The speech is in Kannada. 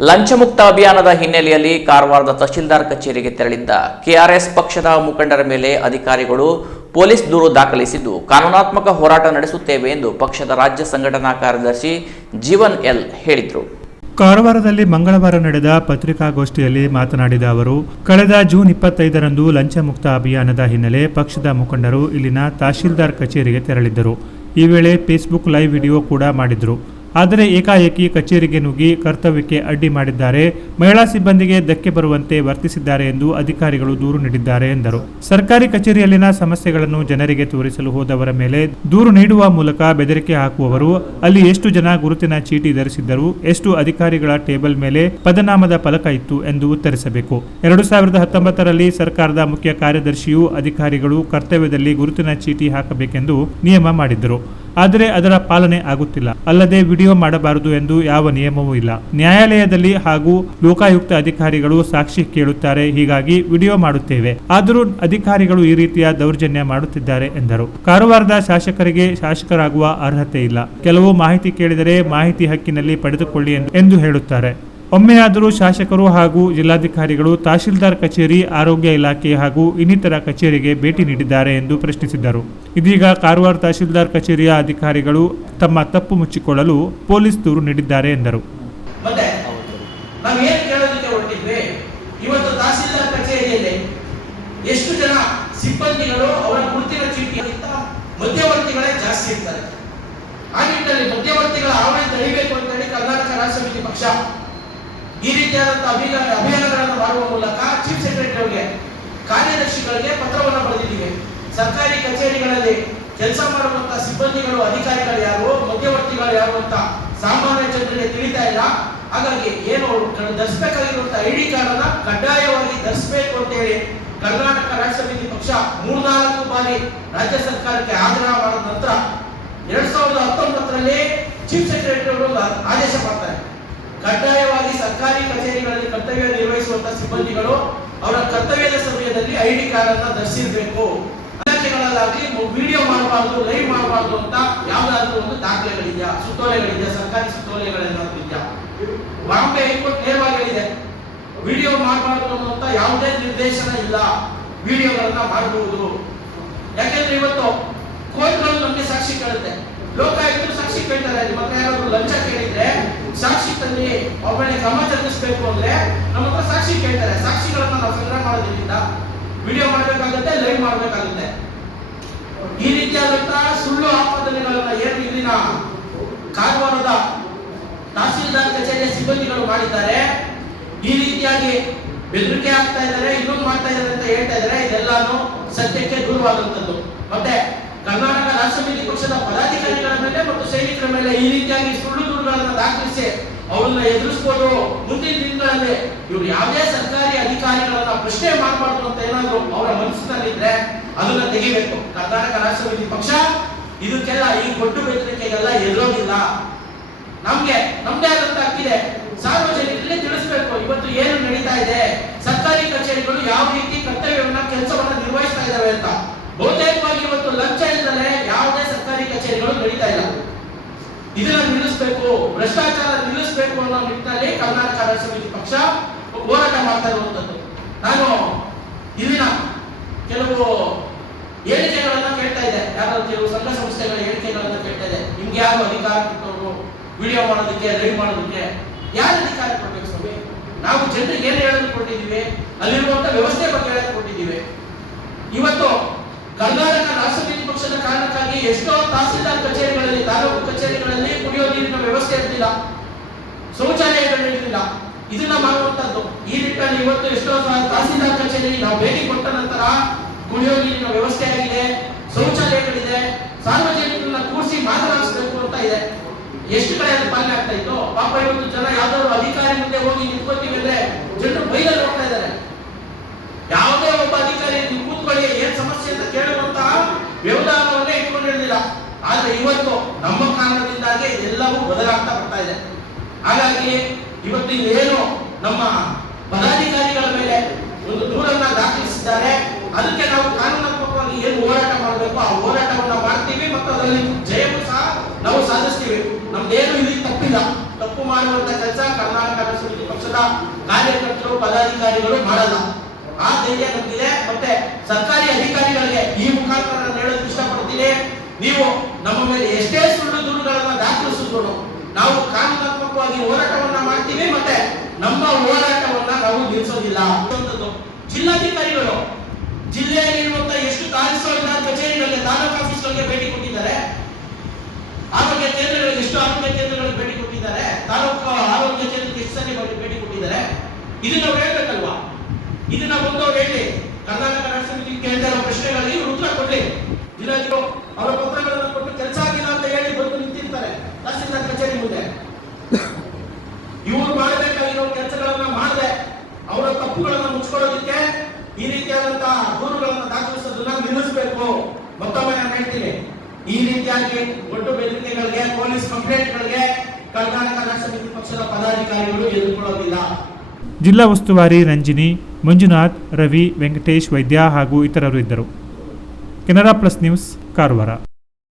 ಲಂಚಮುಕ್ತ ಅಭಿಯಾನದ ಹಿನ್ನೆಲೆಯಲ್ಲಿ ಕಾರವಾರದ ತಹಶೀಲ್ದಾರ್ ಕಚೇರಿಗೆ ತೆರಳಿದ್ದ ಕೆಆರ್ಎಸ್ ಪಕ್ಷದ ಮುಖಂಡರ ಮೇಲೆ ಅಧಿಕಾರಿಗಳು ಪೊಲೀಸ್ ದೂರು ದಾಖಲಿಸಿದ್ದು, ಕಾನೂನಾತ್ಮಕ ಹೋರಾಟ ನಡೆಸುತ್ತೇವೆ ಎಂದು ಪಕ್ಷದ ರಾಜ್ಯ ಸಂಘಟನಾ ಕಾರ್ಯದರ್ಶಿ ಜೀವನ್ ಎಲ್ ಹೇಳಿದರು. ಕಾರವಾರದಲ್ಲಿ ಮಂಗಳವಾರ ನಡೆದ ಪತ್ರಿಕಾಗೋಷ್ಠಿಯಲ್ಲಿ ಮಾತನಾಡಿದ ಅವರು, ಕಳೆದ ಜೂನ್ ಇಪ್ಪತ್ತೈದರಂದು ಲಂಚಮುಕ್ತ ಅಭಿಯಾನದ ಹಿನ್ನೆಲೆ ಪಕ್ಷದ ಮುಖಂಡರು ಇಲ್ಲಿನ ತಹಶೀಲ್ದಾರ್ ಕಚೇರಿಗೆ ತೆರಳಿದ್ದರು. ಈ ವೇಳೆ ಫೇಸ್ಬುಕ್ ಲೈವ್ ವಿಡಿಯೋ ಕೂಡ ಮಾಡಿದ್ರು. ಆದರೆ ಏಕಾಏಕಿ ಕಚೇರಿಗೆ ನುಗ್ಗಿ ಕರ್ತವ್ಯಕ್ಕೆ ಅಡ್ಡಿ ಮಾಡಿದ್ದಾರೆ. ಮಹಿಳಾ ಸಿಬ್ಬಂದಿಗೆ ಧಕ್ಕೆ ಬರುವಂತೆ ವರ್ತಿಸಿದ್ದಾರೆ ಎಂದು ಅಧಿಕಾರಿಗಳು ದೂರು ನೀಡಿದ್ದಾರೆ ಎಂದರು. ಸರ್ಕಾರಿ ಕಚೇರಿಯಲ್ಲಿನ ಸಮಸ್ಯೆಗಳನ್ನು ಜನರಿಗೆ ತೋರಿಸಲು ಹೋದವರ ಮೇಲೆ ದೂರು ನೀಡುವ ಮೂಲಕ ಬೆದರಿಕೆ ಹಾಕುವವರು, ಅಲ್ಲಿ ಎಷ್ಟು ಜನ ಗುರುತಿನ ಚೀಟಿ ಧರಿಸಿದ್ದರು, ಎಷ್ಟು ಅಧಿಕಾರಿಗಳ ಟೇಬಲ್ ಮೇಲೆ ಪದನಾಮದ ಫಲಕ ಇತ್ತು ಎಂದು ಉತ್ತರಿಸಬೇಕು. ಎರಡು ಸಾವಿರದ ಹತ್ತೊಂಬತ್ತರಲ್ಲಿ ಸರ್ಕಾರದ ಮುಖ್ಯ ಕಾರ್ಯದರ್ಶಿಯು ಅಧಿಕಾರಿಗಳು ಕರ್ತವ್ಯದಲ್ಲಿ ಗುರುತಿನ ಚೀಟಿ ಹಾಕಬೇಕೆಂದು ನಿಯಮ ಮಾಡಿದ್ದರು. ಆದರೆ ಅದರ ಪಾಲನೆ ಆಗುತ್ತಿಲ್ಲ. ಅಲ್ಲದೆ ವಿಡಿಯೋ ಮಾಡಬಾರದು ಎಂದು ಯಾವ ನಿಯಮವೂ ಇಲ್ಲ. ನ್ಯಾಯಾಲಯದಲ್ಲಿ ಹಾಗೂ ಲೋಕಾಯುಕ್ತ ಅಧಿಕಾರಿಗಳು ಸಾಕ್ಷಿ ಕೇಳುತ್ತಾರೆ, ಹೀಗಾಗಿ ವಿಡಿಯೋ ಮಾಡುತ್ತೇವೆ. ಆದರೂ ಅಧಿಕಾರಿಗಳು ಈ ರೀತಿಯ ದೌರ್ಜನ್ಯ ಮಾಡುತ್ತಿದ್ದಾರೆ ಎಂದರು. ಕಾರವಾರದ ಶಾಸಕರಿಗೆ ಶಾಸಕರಾಗುವ ಅರ್ಹತೆ ಇಲ್ಲ. ಕೆಲವು ಮಾಹಿತಿ ಕೇಳಿದರೆ ಮಾಹಿತಿ ಹಕ್ಕಿನಲ್ಲಿ ಪಡೆದುಕೊಳ್ಳಿ ಎಂದು- ಹೇಳುತ್ತಾರೆ. ಒಮ್ಮೆಯಾದರೂ ಶಾಸಕರು ಹಾಗೂ ಜಿಲ್ಲಾಧಿಕಾರಿಗಳು ತಹಶೀಲ್ದಾರ್ ಕಚೇರಿ, ಆರೋಗ್ಯ ಇಲಾಖೆ ಹಾಗೂ ಇನ್ನಿತರ ಕಚೇರಿಗೆ ಭೇಟಿ ನೀಡಿದ್ದಾರೆ ಎಂದು ಪ್ರಶ್ನಿಸಿದರು ಇದೀಗ ಕಾರವಾರ ತಹಶೀಲ್ದಾರ್ ಕಚೇರಿಯ ಅಧಿಕಾರಿಗಳು ತಮ್ಮ ತಪ್ಪು ಮುಚ್ಚಿಕೊಳ್ಳಲು ಪೊಲೀಸ್ ದೂರು ನೀಡಿದ್ದಾರೆ ಎಂದರು. ಎಷ್ಟು ಜನ ಸಿಬ್ಬಂದಿಗಳು ಅವರ ಗುರುತಿನ ಚೀಟಿಗಿಂತ ಮಧ್ಯವರ್ತಿಗಳೇ ಜಾಸ್ತಿ ಇರ್ತಾರೆ. ಆ ನಿಟ್ಟಿನಲ್ಲಿ ಮಧ್ಯವರ್ತಿಗಳ ಆವರಣ ತಳಿಬೇಕು ಅಂತ ಹೇಳಿ ಕರ್ನಾಟಕ ರಾಜ್ಯ ಸಮಿತಿ ಪಕ್ಷ ಈ ರೀತಿಯಾದಂತಹ ಅಭಿಯಾನ ಅಭಿಯಾನಗಳನ್ನು ಮಾಡುವ ಮೂಲಕ ಚೀಫ್ ಸೆಕ್ರೆಟರಿ ಅವರಿಗೆ ಕಾರ್ಯದರ್ಶಿಗಳಿಗೆ ಪತ್ರವನ್ನು ಬರೆದಿದ್ದೀವಿ. ಸರ್ಕಾರಿ ಕಚೇರಿಗಳಲ್ಲಿ ಕೆಲಸ ಮಾಡುವಂತಹ ಸಿಬ್ಬಂದಿಗಳು, ಅಧಿಕಾರಿಗಳು ಯಾರು, ಮಧ್ಯವರ್ತಿಗಳು ಯಾರು ಅಂತ ಸಾಮಾನ್ಯ ಜನರಿಗೆ ತಿಳಿತಾ ಇಲ್ಲ. ಹಾಗಾಗಿ ಏನು ಧರಿಸಬೇಕಾಗಿರುವಂತಹ ಐ ಡಿ ಕಾರ್ಡ್ ಅನ್ನ ಕಡ್ಡಾಯವಾಗಿ ಧರಿಸಬೇಕು ಅಂತ ಹೇಳಿ ಕರ್ನಾಟಕ ರಾಜ್ಯ ಸಮಿತಿ ಪಕ್ಷ ಮೂರ್ನಾಲ್ಕು ಬಾರಿ ರಾಜ್ಯ ಸರ್ಕಾರಕ್ಕೆ ಆಗ್ರಹ ಮಾಡಿದ ನಂತರ ಎರಡ್ ಸಾವಿರದ ಹತ್ತೊಂಬತ್ತರಲ್ಲಿ ಚೀಫ್ ಸೆಕ್ರೆಟರಿ ಅವರು ಆದೇಶ ಮಾಡ್ತಾರೆ. ಕಡ್ಡಾಯವಾಗಿ ಸರ್ಕಾರಿ ಕಚೇರಿಗಳಲ್ಲಿ ಕರ್ತವ್ಯ ನಿರ್ವಹಿಸುವಂತಹ ಸಿಬ್ಬಂದಿಗಳು ಅವರ ಕರ್ತವ್ಯದ ಸಮಯದಲ್ಲಿ ಐ ಡಿ ಕಾರ್ಡ್ ಅನ್ನ ಧರಿಸಿರ್ಬೇಕು. ಇಲಾಖೆಗಳಲ್ಲಾಗಲಿ ವಿಡಿಯೋ ಮಾಡಬಾರ್ದು, ಲೈವ್ ಮಾಡಬಾರ್ದು ಅಂತ ಯಾವ್ದಾದ್ರು ಒಂದು ದಾಖಲೆಗಳಿದೆಯಾ, ಸುತ್ತೋಲೆಗಳಿದೆಯಾ, ಸರ್ಕಾರಿ ಸುತ್ತೋಲೆಗಳೇನಾದ್ರು ಇದೆಯಾ? ಬಾಂಬೆ ಹೈಕೋರ್ಟ್ ನೇರವಾಗಿ ಹೇಳಿದೆ ವಿಡಿಯೋ ಮಾಡಬಾರ್ದು ಅನ್ನುವಂತ ಯಾವುದೇ ನಿರ್ದೇಶನ ಇಲ್ಲ. ವಿಡಿಯೋಗಳನ್ನ ಮಾಡಬಹುದು. ಯಾಕೆಂದ್ರೆ ಇವತ್ತು ಕೋರ್ಟ್ಗಳು ನಮಗೆ ಸಾಕ್ಷಿ ಕೇಳುತ್ತೆ. ಲೋಕಾಯುಕ್ತರು ಸಾಕ್ಷಿ ಕೇಳ್ತಾರೆ ಮತ್ತೆ ಸಾಕ್ಷಿ ಒಬ್ಬನೇ ಗಮ ಚರ್ಚಿಸಬೇಕು ಅಂದ್ರೆ ನಮ್ಮ ಹತ್ರ ಸಾಕ್ಷಿ ಕೇಳ್ತಾರೆ. ಸಾಕ್ಷಿಗಳನ್ನ ನಾವು ಸಂಗ್ರಹ ಮಾಡೋದ್ರಿಂದ ವಿಡಿಯೋ ಮಾಡಬೇಕಾಗುತ್ತೆ ಲೈವ್ ಮಾಡಬೇಕಾಗುತ್ತೆ. ಈ ರೀತಿಯಾದಂತಹ ಸುಳ್ಳು ಆಪಾದನೆಗಳನ್ನ ಏನು ಇಲ್ಲಿನ ಕಾರವಾರದ ತಹಸೀಲ್ದಾರ್ ಕಚೇರಿಯ ಸಿಬ್ಬಂದಿಗಳು ಮಾಡಿದ್ದಾರೆ. ಈ ರೀತಿಯಾಗಿ ಬೆದರಿಕೆ ಆಗ್ತಾ ಇದ್ದಾರೆ, ಇನ್ನೊಂದು ಮಾಡ್ತಾ ಇದ್ದಾರೆ ಅಂತ ಹೇಳ್ತಾ ಇದ್ದಾರೆ. ಇದೆಲ್ಲಾನು ಸತ್ಯಕ್ಕೆ ದೂರವಾದಂತದ್ದು ಮತ್ತೆ ಕರ್ನಾಟಕ ರಾಷ್ಟ್ರ ಸಮಿತಿ ಪಕ್ಷದ ಪದಾಧಿಕಾರಿಗಳ ಮೇಲೆ ಮತ್ತು ಸೈನಿಕರ ಮೇಲೆ ಈ ರೀತಿಯಾಗಿ ಸುಳ್ಳು ದೂರುಗಳನ್ನು ದಾಖಲಿಸಿ ಅವರನ್ನ ಎದುರಿಸ್ಬೋದು. ಮುಂದಿನ ದಿನಗಳಲ್ಲಿ ಇವ್ರು ಯಾವುದೇ ಸರ್ಕಾರಿ ಅಧಿಕಾರಿಗಳನ್ನ ಪ್ರಶ್ನೆ ಮಾಡಬಾರ್ದು ಅಂತ ಏನಾದ್ರು ಅವರ ಮನಸ್ಸಿನಲ್ಲಿದ್ರೆ ಅದನ್ನ ತೆಗಿಬೇಕು. ಕರ್ನಾಟಕ ರಾಷ್ಟ್ರ ಪಕ್ಷ ಇದಕ್ಕೆಲ್ಲ ಈ ಕೊಟ್ಟು ಬೆದರಿಕೆಗೆಲ್ಲ ಎದುರೋಗಿಲ್ಲ ನಮ್ಗೆ, ನಮ್ದೇ ಆದಂತ ಹಕ್ಕಿದೆ. ಸಾರ್ವಜನಿಕರಿಗೆ ತಿಳಿಸ್ಬೇಕು. ಇವತ್ತು ಏನು ನಡೀತಾ ಇದೆ? ಸರ್ಕಾರಿ ಕಚೇರಿಗಳು ಯಾವ ರೀತಿ ಕರ್ತವ್ಯವನ್ನ, ಕೆಲಸವನ್ನ ನಿರ್ವಹಿಸ್ತಾ ಇದಾವೆ ಅಂತ. ಬಹುತೇಕವಾಗಿ ಇವತ್ತು ಲಂಚ ಇಲ್ಲದೆ ಯಾವುದೇ ಸರ್ಕಾರಿ ಕಚೇರಿಗಳು ನಡೀತಾ ಇಲ್ಲ. ಇದನ್ನ ನಿಲ್ಲಿಸಬೇಕು ಭ್ರಷ್ಟಾಚಾರ ನಿಲ್ಲಿಸಬೇಕು ಅನ್ನೋ ನಿಟ್ಟಿನಲ್ಲಿ ಕರ್ನಾಟಕ ರಾಜ್ಯ ಸಮಿತಿ ಪಕ್ಷ ಹೋರಾಟ ಮಾಡ್ತಾ ಇರುವಂತದ್ದು ನಾನು ಇಲ್ಲಿನ ಕೆಲವು ಹೇಳಿಕೆಗಳನ್ನ ಕೇಳ್ತಾ ಇದೆ ಯಾರು ಕೆಲವು ಸಂಘ ಸಂಸ್ಥೆಗಳ ಹೇಳಿಕೆಗಳನ್ನ ಕೇಳ್ತಾ ಇದೆ ನಿಮ್ಗೆ ಯಾರು ಅಧಿಕಾರ ಕೊಟ್ಟವರು? ವಿಡಿಯೋ ಮಾಡೋದಕ್ಕೆ ಲೈವ್ ಮಾಡೋದಕ್ಕೆ ಯಾರು ಅಧಿಕಾರ ಕೊಡ್ಬೇಕು ಸ್ವಾಮಿ? ನಾವು ಜನರಿಗೆ ಏನು ಹೇಳೋದು ಕೊಟ್ಟಿದ್ದೀವಿ? ಅಲ್ಲಿರುವಂತ ವ್ಯವಸ್ಥೆ ಬಗ್ಗೆ ಹೇಳೋದು ಕೊಟ್ಟಿದ್ದೀವಿ. ಇವತ್ತು ಕರ್ನಾಟಕ ರಾಷ್ಟ್ರ ಪಕ್ಷದ ಕಾರಣಕ್ಕಾಗಿ ಎಷ್ಟೋ ತಹಸೀಲ್ದಾರ್ ಕಚೇರಿಗಳಲ್ಲಿ, ತಾಲೂಕು ಕಚೇರಿಗಳಲ್ಲಿ ಕುಡಿಯೋ ನೀರಿನ ವ್ಯವಸ್ಥೆ ಇರ್ತಿಲ್ಲ, ಶೌಚಾಲಯಗಳು ಇರಲಿಲ್ಲ ಇದನ್ನ ಮಾಡುವಂತದ್ದು. ಈ ನಿಟ್ಟಿನಲ್ಲಿ ಇವತ್ತು ಎಷ್ಟೋ ತಹಸೀಲ್ದಾರ್ ಕಚೇರಿ ನಾವು ಭೇಟಿ ಕೊಟ್ಟ ನಂತರ ಕುಡಿಯೋ ನೀರಿನ ವ್ಯವಸ್ಥೆ ಆಗಿದೆ, ಶೌಚಾಲಯಗಳಿದೆ, ಸಾರ್ವಜನಿಕರನ್ನ ಕೂರಿಸಿ ಮಾತನಾಡಿಸಬೇಕು ಅಂತ ಇದೆ. ಎಷ್ಟು ಕಡೆ ಅದು ಪಾಲನೆ ಆಗ್ತಾ ಇತ್ತು? ಪಾಪ ಇವತ್ತು ಜನ ಯಾವ್ದಾದ್ರು ಅಧಿಕಾರಿ ಮುಂದೆ ಹೋಗಿ ನಿಂತ್ಕೋತೀವಿ ಅಂದ್ರೆ ಜನರು ಬೈಲಲ್ಲಿ ಹೋಗ್ತಾ ಇದ್ದಾರೆ. ಯಾವುದೇ ಆದ್ರೆ ಇವತ್ತು ನಮ್ಮ ಕಾರಣದಿಂದಾಗಿ ಎಲ್ಲವೂ ಬದಲಾಗ್ತಾ ಬರ್ತಾ ಇದೆ. ಹಾಗಾಗಿ ಇವತ್ತು ಏನು ನಮ್ಮ ಪದಾಧಿಕಾರಿಗಳ ಮೇಲೆ ಒಂದು ದೂರನ್ನ ದಾಖಲಿಸಿದ್ದಾರೆ. ಅದಕ್ಕೆ ನಾವು ಕಾನೂನಾತ್ಮಕವಾಗಿ ಏನು ಹೋರಾಟ ಮಾಡಬೇಕು, ಆ ಹೋರಾಟವನ್ನ ಮಾಡ್ತೀವಿ ಮತ್ತು ಅದರಲ್ಲಿ ಜಯವೂ ಸಹ ನಾವು ಸಾಧಿಸ್ತೀವಿ. ನಮ್ದೇನು ಇಲ್ಲಿ ತಪ್ಪಿಲ್ಲ. ತಪ್ಪು ಮಾಡುವಂತ ಕೆಲಸ ಕರ್ನಾಟಕ ಅಭಿವೃದ್ಧಿ ಪಕ್ಷದ ಕಾರ್ಯಕರ್ತರು, ಪದಾಧಿಕಾರಿಗಳು ಮಾಡಲ್ಲ. ಆ ಧೈರ್ಯ ನಮಗಿದೆ. ಮತ್ತೆ ಸರ್ಕಾರಿ ಅಧಿಕಾರಿಗಳಿಗೆ ಈ ಮುಖಾಂತರ ಹೇಳೋದಕ್ಕೆ ಇಷ್ಟಪಡ್ತೀನಿ. ನೀವು ನಮ್ಮ ಮೇಲೆ ಎಷ್ಟೇ ಸುಳ್ಳು ದೂರುಗಳನ್ನು ದಾಖಲಿಸಿದ್ರು ನಾವು ಕಾನೂನಾತ್ಮಕವಾಗಿ ಹೋರಾಟವನ್ನ ಮಾಡ್ತೀವಿ ಮತ್ತೆ ನಮ್ಮ ಹೋರಾಟವನ್ನ ನಾವು ನಿಲ್ಲಿಸೋದಿಲ್ಲ ಜಿಲ್ಲಾಧಿಕಾರಿಗಳು ಜಿಲ್ಲೆಯಲ್ಲಿರುವಂತಹ ಎಷ್ಟು ತಾಲೂಕು ಕಚೇರಿಗಳಿಗೆ ತಾಲೂಕು ಆಫೀಸ್ಗಳಿಗೆ ಭೇಟಿ ಕೊಟ್ಟಿದ್ದಾರೆ ಆರೋಗ್ಯ ಕೇಂದ್ರಗಳಿಗೆ ಎಷ್ಟು ಆರೋಗ್ಯ ಕೇಂದ್ರಗಳಿಗೆ ಭೇಟಿ ಕೊಟ್ಟಿದ್ದಾರೆ ತಾಲೂಕು ಆರೋಗ್ಯ ಕೇಂದ್ರಕ್ಕೆ ಎಷ್ಟು ಸರಿ ಭೇಟಿ- ಭೇಟಿ ಕೊಟ್ಟಿದ್ದಾರೆ ಇದನ್ನ ನಾವು ಹೇಳ್ಬೇಕಲ್ವಾ ಇದನ್ನ ಬಂದು ಅವ್ರು ಹೇಳಿ ಕರ್ನಾಟಕ ರಾಷ್ಟ್ರ ಸಮಿತಿ ಕೇಳ್ತಾ ಇರೋ ಪ್ರಶ್ನೆಗಳಿಗೆ ಇವ್ರು ಉತ್ತರ ಕೊಡ್ಲಿ ಜಿಲ್ಲಾಧಿಕಾರಿ ಅವರ ಪತ್ರಗಳನ್ನು ಕೊಟ್ಟು ಕೆಲಸ ಆಗಿಲ್ಲ ಅಂತ ಹೇಳಿ ಬಂದು ನಿಂತಿರ್ತಾರೆ ತಹಸೀಲ್ದಾರ್ ಕಚೇರಿ ಮುಂದೆ ಇವರು ಮಾಡಬೇಕಾಗಿರೋ ಕೆಲಸಗಳನ್ನ ಮಾಡದೆ ಅವರ ತಪ್ಪುಗಳನ್ನ ಮುಚ್ಕೊಳ್ಳೋದಕ್ಕೆ ಈ ರೀತಿಯಾದಂತಹ ದೂರುಗಳನ್ನ ದಾಖಲಿಸೋದನ್ನ ನಿಲ್ಲಿಸಬೇಕು ಮತ್ತೊಮ್ಮೆ ನಾನು ಹೇಳ್ತೀನಿ ಈ ಒಟ್ಟು ಬೆದರಿಕೆಗಳಿಗೆ, ಪೊಲೀಸ್ ಕಂಪ್ಲೇಂಟ್ಗಳಿಗೆ ಕರ್ನಾಟಕ ರಾಷ್ಟ್ರ ಸಮಿತಿ ಪಕ್ಷದ ಪದಾಧಿಕಾರಿಗಳು ಎದುರ್ಕೊಳ್ಳೋದಿಲ್ಲ. ಜಿಲ್ಲಾ ಉಸ್ತುವಾರಿ ರಂಜಿನಿ, ಮಂಜುನಾಥ್, ರವಿ, ವೆಂಕಟೇಶ್ ವೈದ್ಯ ಹಾಗೂ ಇತರರು ಇದ್ದರು. Canara plus news, Karwar.